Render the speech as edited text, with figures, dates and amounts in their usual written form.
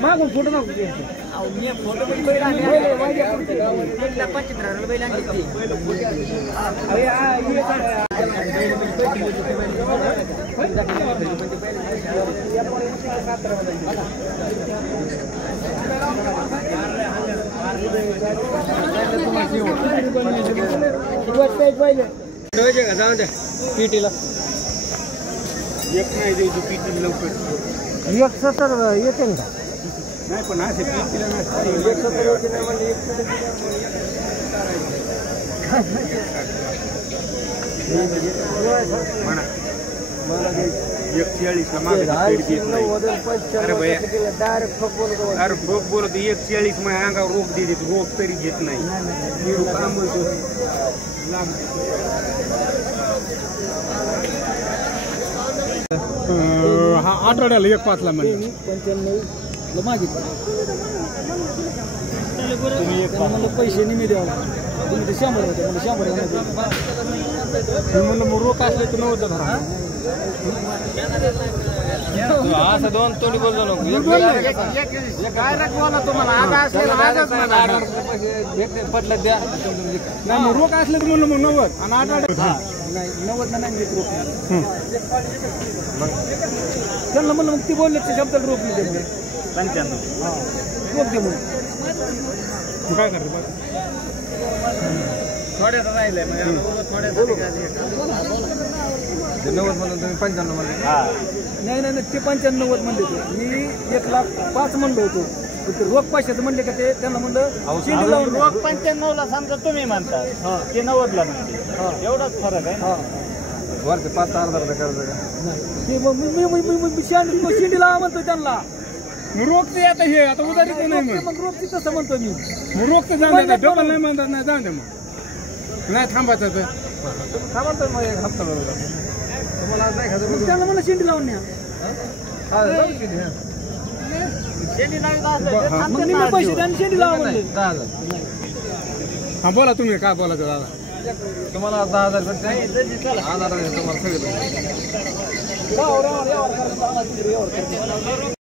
मागून फोटो नको फोटो जाऊन द्या पीटीला एक नाही द्यायची पीटी लवकर 170 येते ना नाही पण असे पीटीला नाही 170 येते नाही म्हणजे म्हणा मला 140 ला मागे अरे भैया डायरेक्ट अरे रोग बोलत 140 मग अंगावर रोग देते रोग तरी घेत नाही काम बोलतो हा आठवड्याला 1.5 ला म्हणजे 95 मागितलं मला पैसे निमी द्यावं तुम्ही ते 100 होते मला 100 म्हणलं मग रोग असले तर 90 धरा असं दोन तोंडी बोलतो नको पटलं द्या नाही मग रोग असले तर म्हणलं मग 90 आणि 8 नाही 90 नाही घेत रोख त्यांना म्हणलं मग ती बोलले ते शब्दाला रोख नाही दे 95 रोख दे म्हणून काय करतो थोड्याच राहिलंय थोड्याच 90 म्हणून तुम्ही 95 म्हणले नाही नाही ते 95 म्हणले ते मी 1,05,000 म्हणलो होतो ते रोख पैशाचं म्हणले का ते त्यांना म्हणलं रोग 95 ला समजा तुम्ही म्हणता ते 90 ला म्हणते एवढाच फरक आहे वरचे 5,000 कर्ज ते मी शेंडी लावा म्हणतो त्यांना रोग ते आता हे आता उधारी नाही मग रोख तसं म्हणतो मी रोग तर जाऊन द्या डबल नाही म्हणतात नाही जाऊन द्या मग नाही थांबायचं तर थांबा मग एक हप्ता बरोबर तुम्हाला त्यांना म्हणलं शेंडी लावून न्या मग पैसे त्यांनी शेंडी लावा म्हणले 10,000 हा बोला तुम्ही काय बोलायचं दादा तुम्हाला 10,000 तुम्हाला सगळं